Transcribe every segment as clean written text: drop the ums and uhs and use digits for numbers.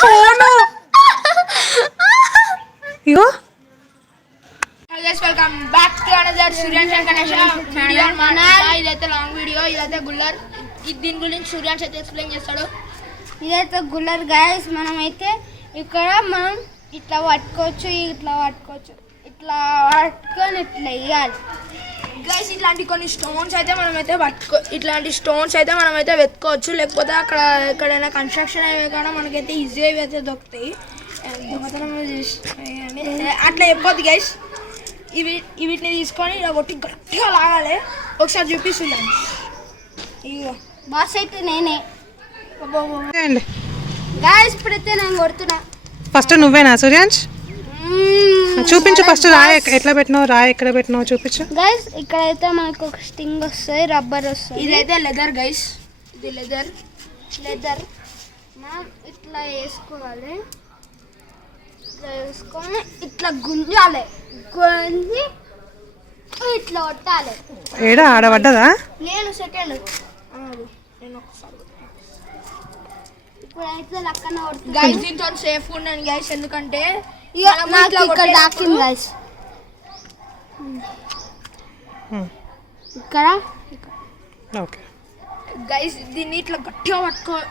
Phone ఇగో. Welcome back to another Suryansh and Ganesh video. ఇదైతే long video. ఇదైతే గుల్లర్. దీని గురించి సూర్యాన్స్ అయితే ఎక్స్ప్లెయిన్ చేస్తాడు. ఇదైతే గుల్లర్ గైస్. మనమైతే ఇక్కడ మనం ఇట్లా పట్టుకోవచ్చు, ఇట్లా పట్టుకోవచ్చు, ఇట్లా పట్టుకొని ఇట్లా వేయాలి గైస్. ఇట్లాంటి కొన్ని స్టోన్స్ అయితే మనమైతే ఇట్లాంటి స్టోన్స్ అయితే మనమైతే వెతుకోవచ్చు. లేకపోతే అక్కడ ఎక్కడైనా కన్స్ట్రక్షన్ అయ్యే కానీ మనకైతే ఈజీగా అయితే దొరుకుతాయి. అట్లా చెప్పొద్దు గైస్. వీటిని తీసుకొని ఇలా కొట్టి గట్టిగా లాగాలి. ఒకసారి చూపిస్తున్నాను. ఇగో బాస్ అయితే నేనే గైస్. ఇప్పుడైతే నేను కొడుతున్నా. ఫస్ట్ నువ్వేనా సూర్యాంష్? చూపించు ఫస్ట్. రాయి ఎట్లా పెట్టినావు, రాయి ఎక్కడ పెట్టినావు చూపించు గైస్. ఇక్కడైతే మనకు ఒక స్టింగ్ వస్తుంది, రబ్బర్ వస్తుంది. ఇదైతే లెదర్ గైస్. ఇది లెదర్. మనం ఇట్లా వేసుకోవాలి. ఇట్లా వేసుకొని ఇట్లా గుంజాలి. గుంజి ఇట్లా కొట్టాలి. ఏడా ఆడబడ్డదా? నేను సెకండ్. ఇప్పుడైతే లక్కన కొడుతుంది గైస్. దీంతో సేఫ్ ఉన్నాను గైస్. ఎందుకంటే నాకు ఇక్కడ దాకింది గైస్. ఇక్కడ ఓకే గైస్. దీన్ని ఇట్లా గట్టిగా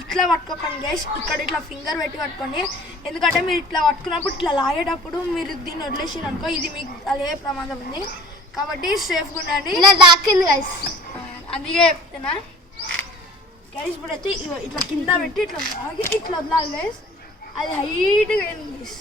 ఇట్లా పట్టుకోకండి గైస్. ఇక్కడ ఇట్లా ఫింగర్ పెట్టి పట్టుకోండి. ఎందుకంటే మీరు ఇట్లా పట్టుకున్నప్పుడు ఇట్లా లాగేటప్పుడు మీరు దీన్ని వదిలేసారు అనుకో, ఇది మీకు అదే ప్రమాదం ఉంది. కాబట్టి సేఫ్గా ఉండండి. దాకింది గైస్. అందుకే చెప్తున్నా గైస్. ఇప్పుడైతే ఇట్లా కింద పెట్టి ఇట్లా లాగి ఇట్లా వదలాలి గైస్. అది హైట్గా అయింది గైస్.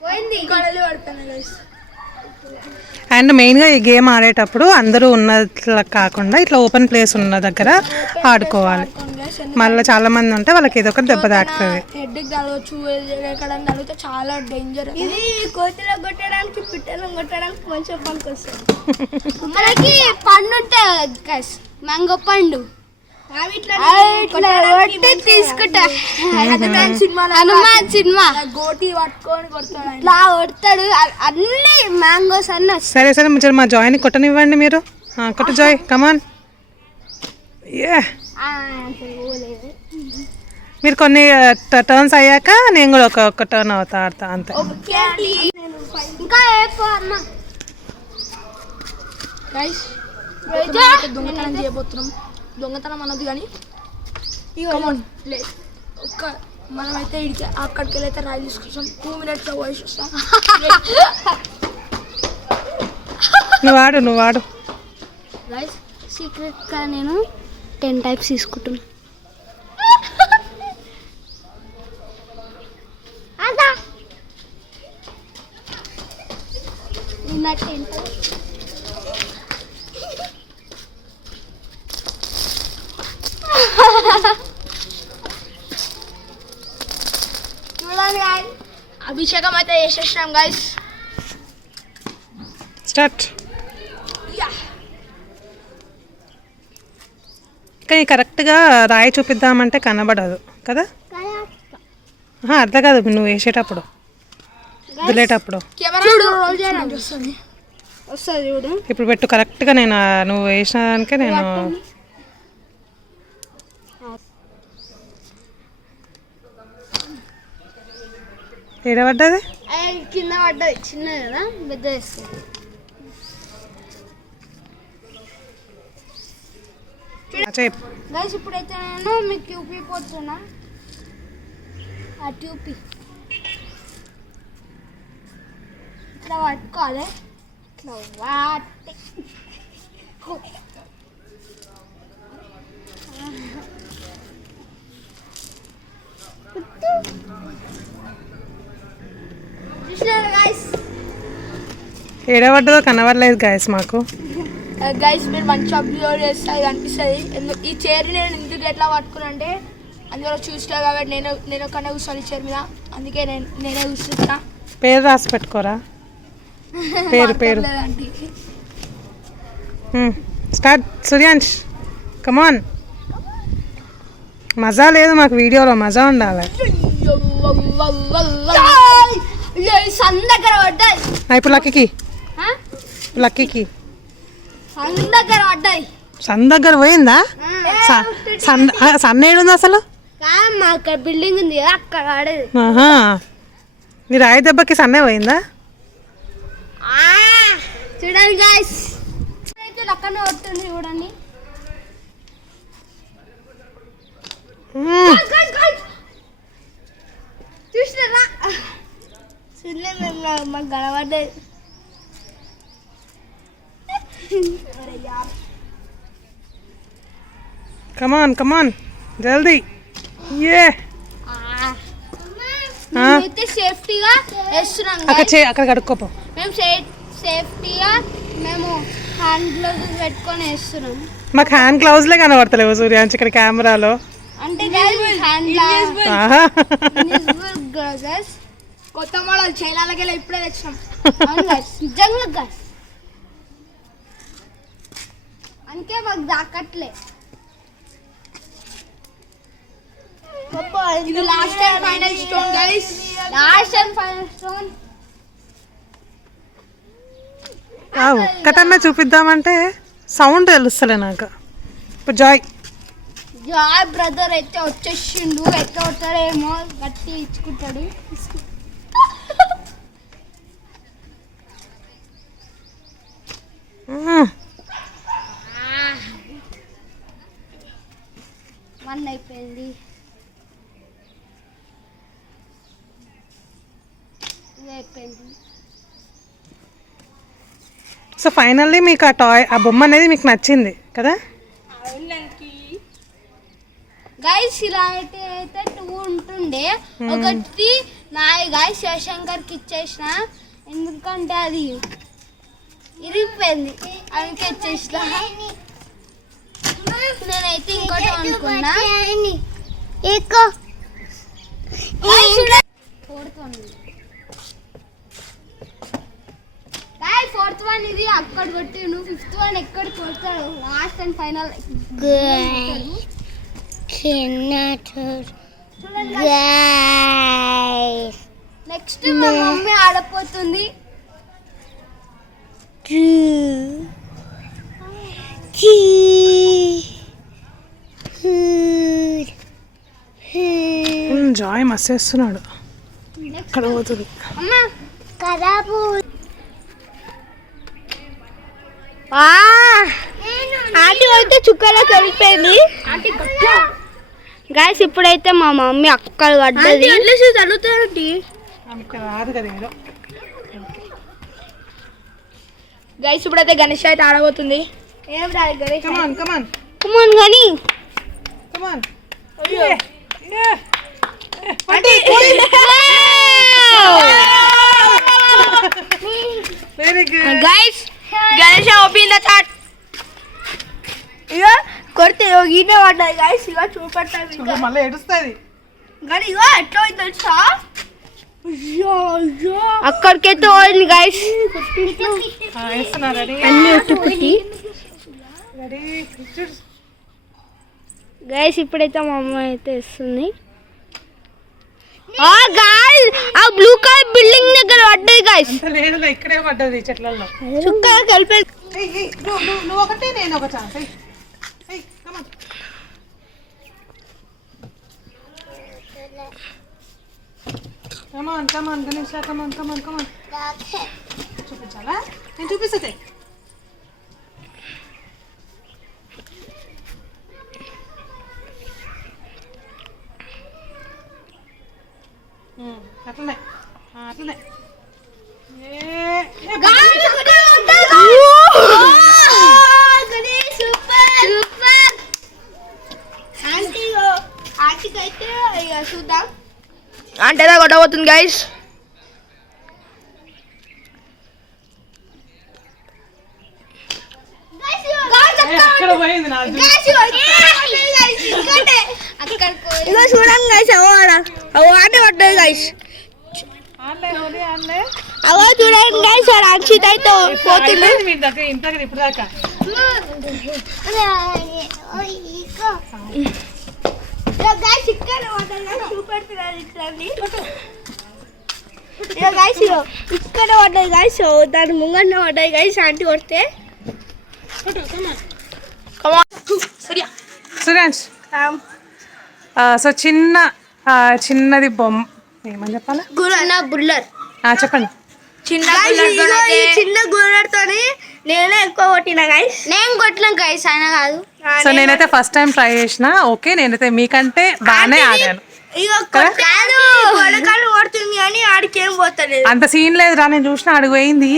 పోయింది గడలు పడుతున్నాయి గైస్. అండ్ మెయిన్గా ఈ గేమ్ ఆడేటప్పుడు అందరూ ఉన్నట్లా కాకుండా ఇట్లా ఓపెన్ ప్లేస్ ఉన్న దగ్గర ఆడుకోవాలి. మళ్ళీ చాలా మంది ఉంటే వాళ్ళకి ఏదో ఒకటి దెబ్బ తాకుతుంది. హెడ్కి తగలవచ్చు, ఎక్కడ తగిలితే చాలా డేంజర్. ఇది కోతిలో కొట్టడానికి, పిట్టలో కొట్టడానికి మంచిగా పనికి వస్తుంది. మనకి పండు ఉంటుంది గైస్, మ్యాంగో పండు. తీసుకుంటా హనుమాన్ సినిమా గోటి పట్టుకొని కొడతాడు. ఇట్లా కొడతాడు. అన్ని మ్యాంగోస్ అన్నీ సరే సరే మా జాయ్ని కొట్టనివ్వండి మీరు. కొట్టు జాయ్, కమాన్. మీరు కొన్ని టర్న్స్ అయ్యాక నేను కూడా ఒక టర్న్ ఆడతా అంతే. ఇంకా దొంగతనం చేయబోతున్నాం. దొంగతనం అన్నది కానీ మనమైతే ఇడికి అక్కడికి వెళ్ళైతే రాయి తీసుకొస్తాం. 2 minutes వాయిస్ వస్తాం. నువ్వు వాడు సీక్రెట్గా నేను 10 టైప్స్ తీసుకుంటున్నా. అభిషేకం అయితే చేసేసాం గైస్. స్టార్ట్. కానీ కరెక్ట్గా రాయి చూపిద్దామంటే కనబడదు కదా. అర్థం కాదు నువ్వు వేసేటప్పుడు, వదిలేటప్పుడు. వస్తుంది చూడు. ఇప్పుడు పెట్టు కరెక్ట్గా. నువ్వు వేసిన దానికే నేను ఏడబడ్డది, కింద పడ్డది. చిన్నది కదా, పెద్ద వేస్తుంది. గైస్ ఇప్పుడైతే నేను మీకు చూపిపోతున్నా. ఆ ట్యూపి ఇట్లా పట్టుకోవాలి. ఇట్లా వాటి ఏడబడ్డదో కనబడలేదు గైస్ మాకు. గైస్ మీరు మంచి అబ్జర్వ్ చేస్తే అది అనిపిస్తుంది. ఈ చైర్ నేను ఎందుకు ఎట్లా పట్టుకున్నా అంటే అందులో చూస్తా కాబట్టి నేను ఒక్కనే కూర్చొని చైర్ మీద. అందుకే నేనే కూర్చుంటున్నా. పేరు రాసి పెట్టుకోరా. పేరు స్టార్ట్. సూర్యాంష్ కమాన్. మజా లేదు మాకు, వీడియోలో మజా ఉండాలి. దగ్గర పడ్డాయి. ఇప్పుడు లక్కీకి దగ్గర పడ్డాయి. సన్ దగ్గర పోయిందా? సన్ ఏడుంది అసలు? మా అక్కడ బిల్డింగ్ ఉంది కదా అక్కడ ఆడేది. ఆహా, నీ రాయి దెబ్బకి సన్నే పోయిందా? చూడండి గాయ్స్, అయితే అక్కడనే వస్తుంది చూడండి. చూసినారా మాకు కనబడ్డది. కమాన్ కమాన్ జల్దీ. ఏ మేమైతే సేఫ్టీగా వేస్తున్నాం అక్కడ కడుక్కోపో. మేము సేఫ్టీగా మేము హ్యాండ్ గ్లౌజెస్ పెట్టుకొని వేస్తున్నాం. మాకు హ్యాండ్ గ్లౌజ్లే కనబడతలేవు సూర్యాంశ్ ఇక్కడ కెమెరాలో. అంటే హ్యాండ్ గ్లౌజెస్ కొత్త మోడల్ చైనాలకి వెళ్ళి ఇప్పుడే తెచ్చినాం. నిజంగా గాయ్స్, అందుకే మాకు దాకట్లే. ఇది last and final stone guys. Last and final stone. ఒక్కటన్నా చూపిద్దామంటే సౌండ్ తెలుస్తలే నాకు. ఇప్పుడు జాయ్ బ్రదర్ అయితే వచ్చేసిండు. ఎట్లా కొడతాడేమో, గట్టి ఇచ్చుకుంటాడు. వన్ అయిపోయింది. ఇది అయిపోయింది. సో ఫైనల్లీ మీకు ఆ టాయ్, ఆ బొమ్మ అనేది మీకు నచ్చింది కదా? గైస్ ఇలా అయితే 2 ఉంటుండే. ఒకటి నాయి గైస్ శివశంకర్కి ఇచ్చేసిన, ఎందుకంటే అది ఇరిగిపోయింది అందుకే ఇచ్చేసిన. నేనైతే ఇంకోటి అనుకున్నా. ఫోర్త్ వన్ ఇది అక్కడ కొట్టిండు. 5th వన్ ఎక్కడ కొడతాడు? Last and final. నెక్స్ట్ మా మమ్మీ ఆడపోతుంది. జాయ్ మస్తు వేస్తున్నాడు. అక్కడ పోతుంది. ఆంటీ అయితే చుక్కలో కలిపోయింది. గాయస్ ఇప్పుడైతే మా మమ్మీ అక్కడ పడ్డది. చదువుతారండి గైస్. ఇప్పుడైతే గణేష్ అయితే ఆడబోతుంది. ఏం రాదు గణేష్. కమాన్ కమాన్ కమాన్ కానీ come on. Very good guys. Ganesh open the chat. ఇగో కొడితే ఈయన పడ్డాయి గైస్. ఇగో చూపెట్టాలి మళ్ళీ ఏడుస్తుంది. కానీ ఇగో ఎట్లా అయింది తెలుసా? అక్కడికైతే పోయింది గైస్. అన్ని ఉట్టుపుట్టి గైస్. ఇప్పుడైతే మా అమ్మ అయితే ఇస్తుంది. ఆ బ్లూ కలర్ బిల్డింగ్ దగ్గర పడ్డది గైస్. లేదు ఇక్కడే పడ్డది చెట్లలో. చుక్కలు కలిపి నువ్వు ఒకటి నేను ఒక ఛాన్స్. కమాన్ కమాన్ గణేష్ కమాన్ కమాన్ కమాన్. చూపించాలా? నేను చూపిస్తే అట్లనే అట్లనే. చూద్దాం అంటే ఏదో కొట్టబోతుంది గైస్. అక్కడ పోయింది నాకు. ఇగో చూడండి గైస్. అవో ఆటే పడ్డది గైస్. అవో చూడండి గైస్. అక్షిత్ అయితే పోతుంది. మీ దగ్గర ఇంతకు ఇప్పుడు దాకా ఇక్కడ పడ్డాయి గైస్. దాని ముంగన్న పడ్డాయి గైస్. ఆంటీ కొడితే సురేష్ సో చిన్నది బొమ్మ ఏమని చెప్పాలా? చిన్న బుల్లర్. చెప్పండి. చిన్న గుల్లర్తోని నేనే ఎక్కువ కొట్టిన గైస్. నేను కొట్టిన గైస్, ఆయన కాదు. సో నేనైతే ఫస్ట్ టైం ట్రై చేసిన. ఓకే, నేనైతే మీకంటే బాగానే ఆడాను. కొడుతుంది అని ఆడికి ఏం పోతలేదు. అంత సీన్ లేదురా, నేను చూసిన అడుగు పోయింది.